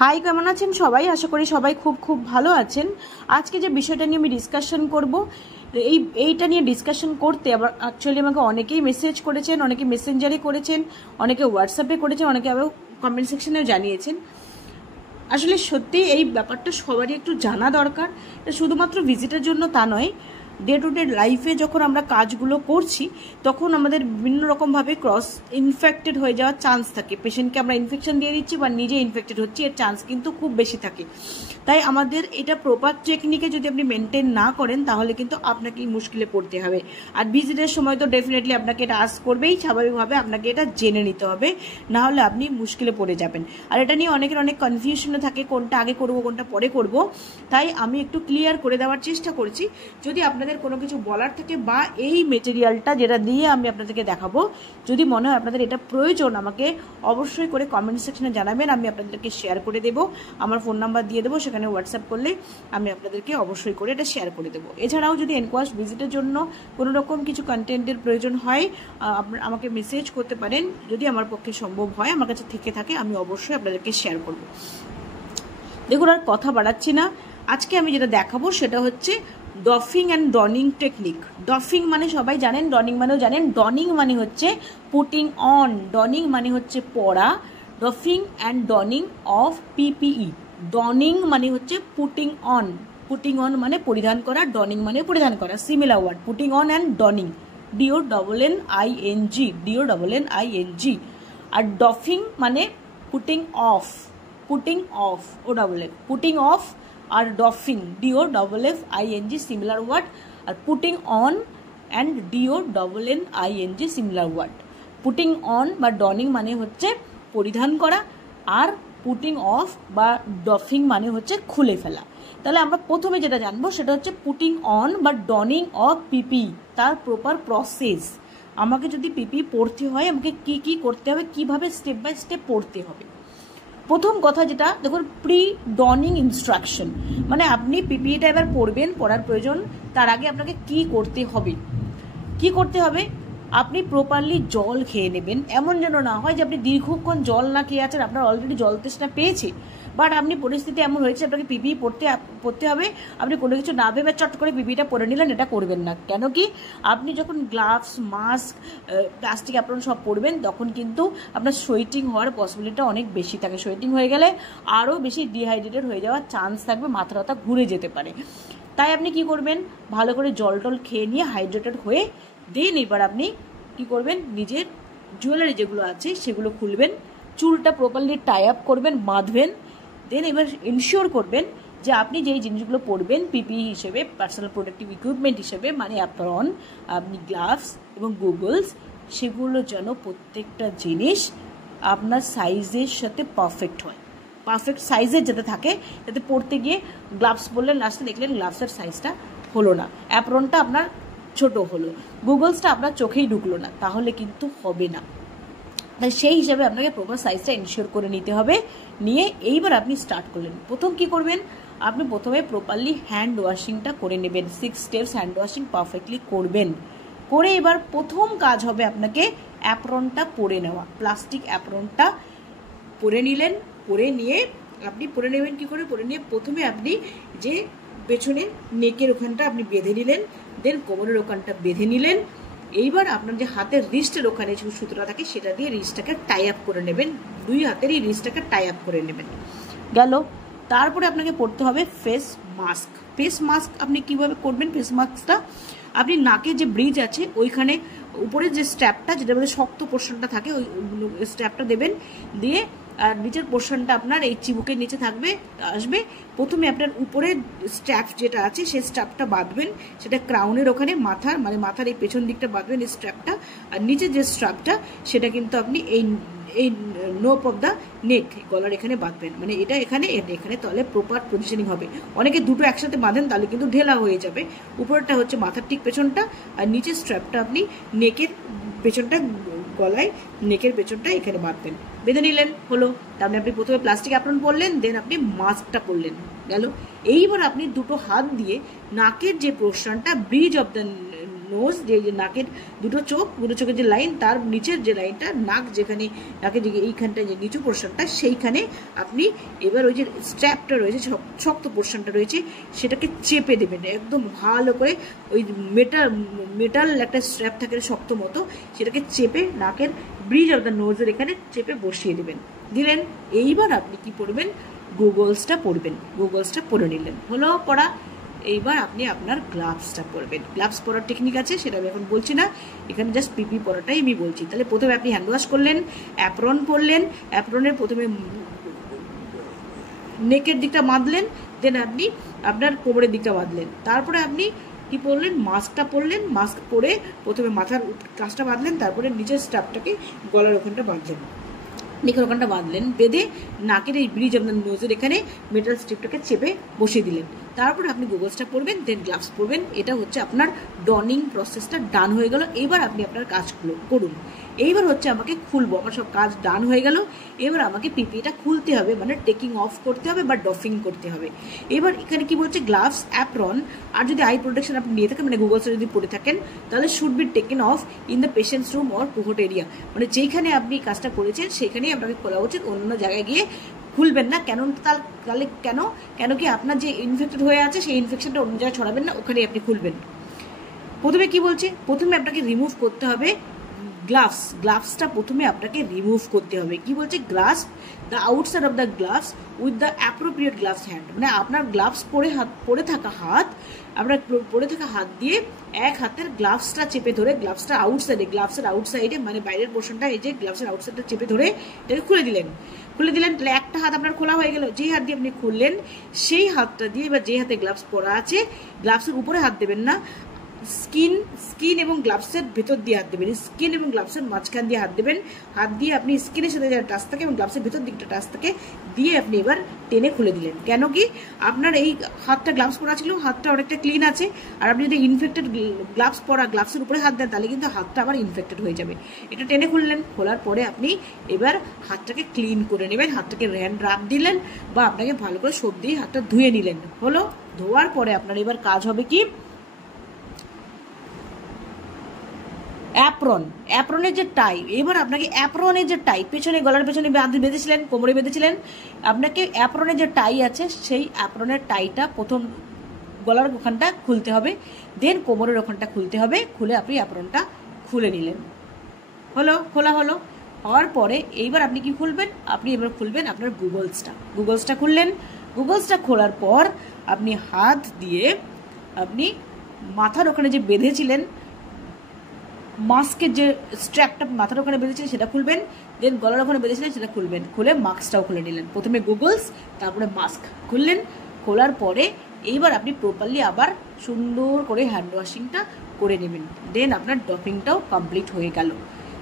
High, কেমন আছেন সবাই? আশা করি সবাই খুব খুব ভালো আছেন। আজকে যে বিষয়টা নিয়ে আমি ডিসকাশন করব, এইটা নিয়ে ডিসকাশন করতে আবার অ্যাকচুয়ালি আমাকে অনেকেই মেসেজ করেছেন, অনেকে মেসেঞ্জারে করেছেন, অনেকে হোয়াটসঅ্যাপে করেছেন, অনেকে আবার কমেন্ট সেকশনেও জানিয়েছেন। আসলে সত্যি এই ব্যাপারটা সবারই একটু জানা দরকার। এটা শুধুমাত্র ভিজিটের জন্য তা নয়, ডে টু ডে লাইফে যখন আমরা কাজগুলো করছি তখন আমাদের বিভিন্ন রকমভাবে ক্রস ইনফেক্টেড হয়ে যাওয়ার চান্স থাকে। পেশেন্টকে আমরা ইনফেকশন দিয়ে দিচ্ছি বা নিজে ইনফেক্টেড হচ্ছি, এর চান্স কিন্তু খুব বেশি থাকে। তাই আমাদের এটা প্রপার টেকনিকে যদি আপনি মেনটেন না করেন তাহলে কিন্তু আপনাকেই মুশকিলে পড়তে হবে। আর ভিজিটের সময় তো ডেফিনেটলি আপনাকে এটা আস্ক করবেই, স্বাভাবিকভাবে আপনাকে এটা জেনে নিতে হবে, না হলে আপনি মুশকিলে পড়ে যাবেন। আর এটা নিয়ে অনেকের অনেক কনফিউশনে থাকে, কোনটা আগে করব কোনটা পরে করব। তাই আমি একটু ক্লিয়ার করে দেওয়ার চেষ্টা করছি। যদি আপনাদের কোনো কিছু বলার থাকে বা এই মেটেরিয়ালটা যেটা দিয়ে আমি আপনাদেরকে দেখাবো, যদি মনে হয় আপনাদের এটা প্রয়োজন, আমাকে অবশ্যই করে কমেন্ট সেকশনে জানাবেন, আমি আপনাদেরকে শেয়ার করে দেবো। আমার ফোন নাম্বার দিয়ে দেবো, সেখানে হোয়াটসঅ্যাপ করলে আমি আপনাদেরকে অবশ্যই করে এটা শেয়ার করে দেবো। এছাড়াও যদি এনকোয়াস্ট ভিজিটের জন্য কোনো রকম কিছু কন্টেন্টের প্রয়োজন হয়, আমাকে মেসেজ করতে পারেন। যদি আমার পক্ষে সম্ভব হয়, আমার কাছে থেকে থাকে, আমি অবশ্যই আপনাদেরকে শেয়ার করব। দেখুন, আর কথা বাড়াচ্ছি না, আজকে আমি যেটা দেখাবো সেটা হচ্ছে ডফিং অ্যান্ড ডনিং টেকনিক। ডফিং মানে সবাই জানেন, ডনিং মানেও জানেন। ডনিং মানে হচ্ছে পুটিং অন, ডনিং মানে হচ্ছে পরা। Doffing and donning of PPE. Donning মানে হচ্ছে পুটিং অন, পুটিং অন মানে পরিধান করা, ডনিং মানে পরিধান করা, similar word. Putting on and ডনিং, DONNING, DONNING। R doffing মানে putting of, putting of, OFF, putting of. R doffing, DOFFING, similar word. R putting on and DONNING, similar word. Putting on বা ডনিং মানে হচ্ছে পরিধান করা, আর পুটিং অফ বা doffing মানে হচ্ছে খুলে ফেলা। তাহলে আমরা প্রথমে যেটা জানবো সেটা হচ্ছে পুটিং অন বা ডনিং অফ পিপি, তার প্রপার প্রসেস। আমাকে যদি পিপি পড়তে হয় আমাকে কি কি করতে হবে, কিভাবে স্টেপ বাই স্টেপ পড়তে হবে। প্রথম কথা যেটা দেখুন, প্রি ডনিং ইনস্ট্রাকশন, মানে আপনি পিপিইটা এবার পড়বেন, পড়ার প্রয়োজন, তার আগে আপনাকে কি করতে হবে। কি করতে হবে? আপনি প্রপারলি জল খেয়ে নেবেন। এমন যেন না হয় যে আপনি দীর্ঘক্ষণ জল না খেয়ে আছেন, আপনার অলরেডি জল তেষ্টা পেয়েছে, বাট আপনি পরিস্থিতি এমন হয়েছে আপনাকে পিপিই পড়তে হবে, আপনি কোনো কিছু না ভেবে চট করে পিপিইটা পরে নিলেন। এটা করবেন না। কেন কি? আপনি যখন গ্লাভস, মাস্ক, প্লাস্টিক অ্যাপ্রন সব পরবেন তখন কিন্তু আপনার সোয়েটিং হওয়ার পসিবিলিটিটা অনেক বেশি থাকে। সোয়েটিং হয়ে গেলে আরও বেশি ডিহাইড্রেটেড হয়ে যাওয়ার চান্স থাকবে, মাথা ব্যথা ঘুরে যেতে পারে। তাই আপনি কি করবেন? ভালো করে জল টল খেয়ে নিয়ে হাইড্রেটেড হয়ে দেন এবার আপনি কি করবেন, নিজের জুয়েলারি যেগুলো আছে সেগুলো খুলবেন, চুলটা প্রপারলি টাই আপ করবেন, বাঁধবেন। দেন এবার ইনশিওর করবেন যে আপনি যেই জিনিসগুলো পরবেন পিপিই হিসেবে, পার্সোনাল প্রোটেক্টিভ ইকুইপমেন্ট হিসেবে, মানে অ্যাপ্রন, আপনি গ্লাভস এবং গুগলস, সেগুলো যেন প্রত্যেকটা জিনিস আপনার সাইজের সাথে পারফেক্ট হয়, পারফেক্ট সাইজের যাতে থাকে, যাতে পরতে গিয়ে গ্লাভস পরলেন, লাস্টে দেখলেন গ্লাভসের সাইজটা হলো না, অ্যাপ্রনটা আপনার ছোট হলো, গুগলসটা আপনার চোখেই ঢুকলো না, তাহলে কিন্তু হবে না। তাই সেই হিসাবে আপনাকে প্রপার সাইজটা এনশিওর করে নিতে হবে। নিয়ে এইবার আপনি স্টার্ট করলেন। প্রথম কি করবেন? আপনি প্রথমে প্রপারলি হ্যান্ড ওয়াশিংটা করে নেবেন। 6 স্টেপস হ্যান্ড ওয়াশিং পারফেক্টলি করবেন। করে এবার প্রথম কাজ হবে আপনাকে অ্যাপ্রনটা পরে নেওয়া। প্লাস্টিক অ্যাপ্রনটা পরে নিলেন, পরে নিয়ে আপনি পরে নেবেন কি করে? পরে নিয়ে প্রথমে আপনি যে পেছনে নেকের ওখানটা আপনি বেঁধে নিলেন, দেন কোমরের ওখানটা বেঁধে নিলেন। এইবার আপনার যে হাতের রিস্টের ওখানে যে সুতোটা থাকে সেটা দিয়ে রিস্টটাকে টাই আপ করে নেবেন, দুই হাতেরই রিস্টটাকে টাই আপ করে নেবেন। গেল। তারপরে আপনাকে পরতে হবে ফেস মাস্ক। ফেস মাস্ক আপনি কিভাবে করবেন? ফেস মাস্কটা আপনি নাকে যে ব্রিজ আছে ওইখানে উপরে যে স্ট্র্যাপটা, যেটা মধ্যে শক্ত পোর্শনটা থাকে, ওই স্ট্র্যাপটা দেবেন। দিয়ে আর নিচের পোর্শনটা আপনার এই চিবুকের নিচে আসবে। প্রথমে আপনার উপরে স্ট্র্যাপ যেটা আছে সেই স্ট্র্যাপটা বাঁধবেন, সেটা ক্রাউনের ওখানে মাথার এই পেছন দিকটা বাঁধবেন এই স্ট্র্যাপটা। আর নিচে যে স্ট্র্যাপটা সেটা কিন্তু আপনি এই নোপ অফ দ্য নেক, গলার এখানে বাঁধবেন, মানে এটা এখানে এখানে, তাহলে প্রপার পজিশনিং হবে। অনেকে দুটো একসাথে বাঁধেন তাহলে কিন্তু ঢেলা হয়ে যাবে। উপরেরটা হচ্ছে মাথার ঠিক পেছনটা, আর নিচের স্ট্র্যাপটা আপনি নেকের পেছনটা, গলায় নেকের পেছনটা এখানে বাঁধবেন। বেঁধে নিলেন, হলো। তারপরে আপনি প্রথমে প্লাস্টিক অ্যাপ্রন পরলেন, দেন আপনি মাস্কটা পরলেন, গেল। এইবার আপনি দুটো হাত দিয়ে নাকের যে পোর্শনটা, ব্রিজ অফ দ্য নোজ, যে নাকের দুটো চোখের যে লাইন, তার নিচের যে লাইনটা, নাক যেখানে, নাকের যে এইখানটা যে নিচু পোর্শনটা, সেইখানে আপনি এবার ওই যে স্ট্র্যাপটা রয়েছে, শক্ত পোর্শনটা রয়েছে, সেটাকে চেপে দেবেন একদম ভালো করে। ওই মেটাল একটা স্ট্র্যাপ থাকে শক্ত মতো, সেটাকে চেপে নাকের ব্রিজ অফ দ্য নোজের এখানে চেপে বসিয়ে দেবেন। দিলেন, এইবার আপনি কি পরবেন, গগলসটা পরবেন। গগলসটা পরে নিলেন, হলো পরা। এইবার আপনি আপনার গ্লাভসটা পরবেন। গ্লাভস পরার টেকনিক আছে, সেটা আমি এখন বলছি না, এখানে জাস্ট পিপি পরাটাই আমি বলছি। তাহলে প্রথমে আপনি হ্যান্ড ওয়াশ করলেন, অ্যাপ্রন পরলেন, অ্যাপ্রনের প্রথমে নেকের দিকটা বাঁধলেন, দেন আপনি আপনার কোমরের দিকটা বাঁধলেন, তারপরে আপনি কি পরলেন, মাস্কটা পরলেন। মাস্ক পরে প্রথমে মাথার কাজটা বাঁধলেন, তারপরে নিচের স্ট্রাপটাকে গলার ওখানটা বাঁধলেন, নেকের ওখানটা বাঁধলেন, বেঁধে নাকের এই ব্রিজ আপনার নোজের এখানে মেটাল স্ট্রিপটাকে চেপে বসিয়ে দিলেন। তারপর আপনি গগলসটা পরবেন, দেন গ্লাভস পরবেন। এটা হচ্ছে আপনার ডনিং প্রসেসটা ডান হয়ে গেল। এবার আপনি আপনার কাজগুলো করুন। এইবার হচ্ছে আমাকে খুলবো, আমার সব কাজ ডান হয়ে গেল। এবার আমাকে পিপিটা খুলতে হবে, মানে টেকিং অফ করতে হবে বা ডফিং করতে হবে। এবার এখানে কি বলছে, গ্লাভস, অ্যাপ্রন, আর যদি আই প্রোটেকশন আপনি নিয়ে থাকেন, মানে গগলসটা যদি পরে থাকেন, তাহলে should be taken off in the patients room or cohort area, মানে যেইখানে আপনি কাজটা করেছেন সেখানেই আপনাকে খোলা উচিত, অন্য জায়গায় গিয়ে খুলবেন না। তাহলে কেন কি আপনার যে ইনফেক্টেড হয়ে আছে সেই ইনফেকশনটা অন্য জায়গায় ছড়াবেন না, ওখানে আপনি খুলবেন। প্রথমে কি বলছে, প্রথমে আপনাকে রিমুভ করতে হবে গ্লাভসটা প্রথমে আপনাকে রিমুভ করতে হবে। কি বলছে, gloves the outside of the gloves with the appropriate gloves hand, মানে আপনার গ্লাভস পরে থাকা হাত দিয়ে এক হাতের গ্লাভসটা চেপে ধরে, গ্লাভসের আউটসাইডে মানে বাইরের পোর্শনটা, এই যে গ্লাভসের আউটসাইডটা চেপে ধরে এটাকে খুলে দিলেন। তাহলে একটা হাত আপনার খোলা হয়ে গেল। যেই হাত দিয়ে আপনি খুললেন সেই হাতটা দিয়ে, এবার যে হাতে গ্লাভস পরা আছে, গ্লাভসের উপরে হাত দেবেন না, স্কিন এবং গ্লাভসের ভেতর দিয়ে হাত দেবেন, স্কিন এবং গ্লাভসের মাঝখান দিয়ে হাত দেবেন। হাত দিয়ে আপনি স্কিনের সাথে যারা টাচ থাকে এবং গ্লাভসের ভেতর দিকটা টাচ থাকে দিয়ে আপনি এবার টেনে খুলে দিলেন। কেন কি, আপনার এই হাতটা গ্লাভস পরা ছিল, হাতটা অনেকটা ক্লিন আছে, আর আপনি যদি ইনফেক্টেড গ্লাভসের উপরে হাত দেন, তাহলে কিন্তু হাতটা আবার ইনফেক্টেড হয়ে যাবে। এটা টেনে খুললেন, খোলার পরে আপনি এবার হাতটাকে ক্লিন করে নেবেন, হাতটাকে হ্যান্ড রাব দিলেন বা আপনাকে ভালো করে সোপ দিয়ে হাতটা ধুয়ে নিলেন। হলো, ধোয়ার পরে আপনার এবার কাজ হবে কি, অ্যাপ্রনের যে টাই, এবার আপনাকে অ্যাপ্রনের যে টাই, পেছনে গলার পেছনে বেঁধেছিলেন, কোমরে বেঁধেছিলেন, আপনাকে অ্যাপ্রনের যে টাই আছে সেই অ্যাপ্রনের টাইটা প্রথম গলার ওখানটা খুলতে হবে, দেন কোমরের ওখানটা খুলতে হবে। খুলে আপনি অ্যাপ্রনটা খুলে নিলেন। খোলা হলো। হওয়ার পরে এইবার আপনি কি খুলবেন, আপনি এবার খুলবেন আপনার গুগলসটা খুললেন। গুগলসটা খোলার পর আপনি হাত দিয়ে আপনি মাথার ওখানে যে বেঁধেছিলেন, মাস্কের যে স্ট্র্যাপটা মাথার ওখানে বেঁধেছিলেন সেটা খুলবেন, দেন গলার ওখানে বেঁধেছিলেন সেটা খুলবেন। খুলে মাস্কটাও খুলে নিলেন। প্রথমে গুগলস, তারপরে মাস্ক খুললেন। খোলার পরে এইবার আপনি প্রপারলি আবার সুন্দর করে হ্যান্ড ওয়াশিংটা করে নেবেন, দেন আপনার ডফিংটাও কমপ্লিট হয়ে গেল।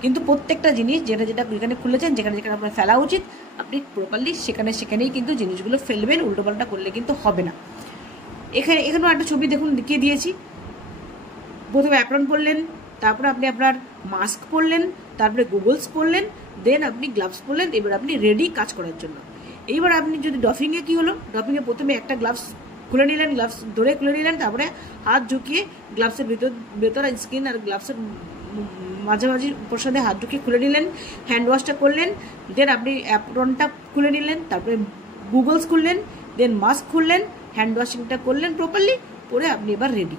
কিন্তু প্রত্যেকটা জিনিস যেটা যেখানে খুলেছেন, যেখানে আপনার ফেলা উচিত, আপনি প্রপারলি সেখানেই কিন্তু জিনিসগুলো ফেলবেন, উল্টোপাল্টা করলে কিন্তু হবে না। এখানেও একটা ছবি দেখুন দেখিয়ে দিয়েছি। প্রথমে অ্যাপ্রন পরলেন, তারপরে আপনি আপনার মাস্ক পরলেন, তারপরে গুগলস পরলেন, দেন আপনি গ্লাভস পরলেন। এবার আপনি রেডি কাজ করার জন্য। এইবার আপনি যদি ডফিংয়ে কি হলো, ডফিংয়ে প্রথমে একটা গ্লাভস খুলে নিলেন, গ্লাভস ধরে খুলে নিলেন, তারপরে হাত ঝুঁকিয়ে গ্লাভসের ভেতর স্কিন আর গ্লাভসের মাঝামাঝি উপর হাত ঢুকিয়ে খুলে নিলেন, হ্যান্ড ওয়াশটা করলেন, দেন আপনি অ্যাপ্রনটা খুলে নিলেন, তারপরে গুগলস খুললেন, দেন মাস্ক খুললেন, হ্যান্ড ওয়াশিংটা করলেন প্রপারলি, করে আপনি এবার রেডি।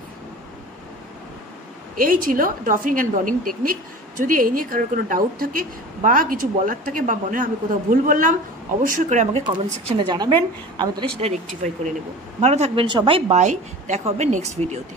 এই ছিল ডফিং অ্যান্ড ডনিং টেকনিক। যদি এই নিয়ে কারোর কোনো ডাউট থাকে বা কিছু বলার থাকে বা মনে হয় আমি কোথাও ভুল বললাম, অবশ্যই করে আমাকে কমেন্ট সেকশনে জানাবেন, আমি তাহলে সেটা রেকটিফাই করে নেব। ভালো থাকবেন সবাই, বাই, দেখা হবে নেক্সট ভিডিওতে।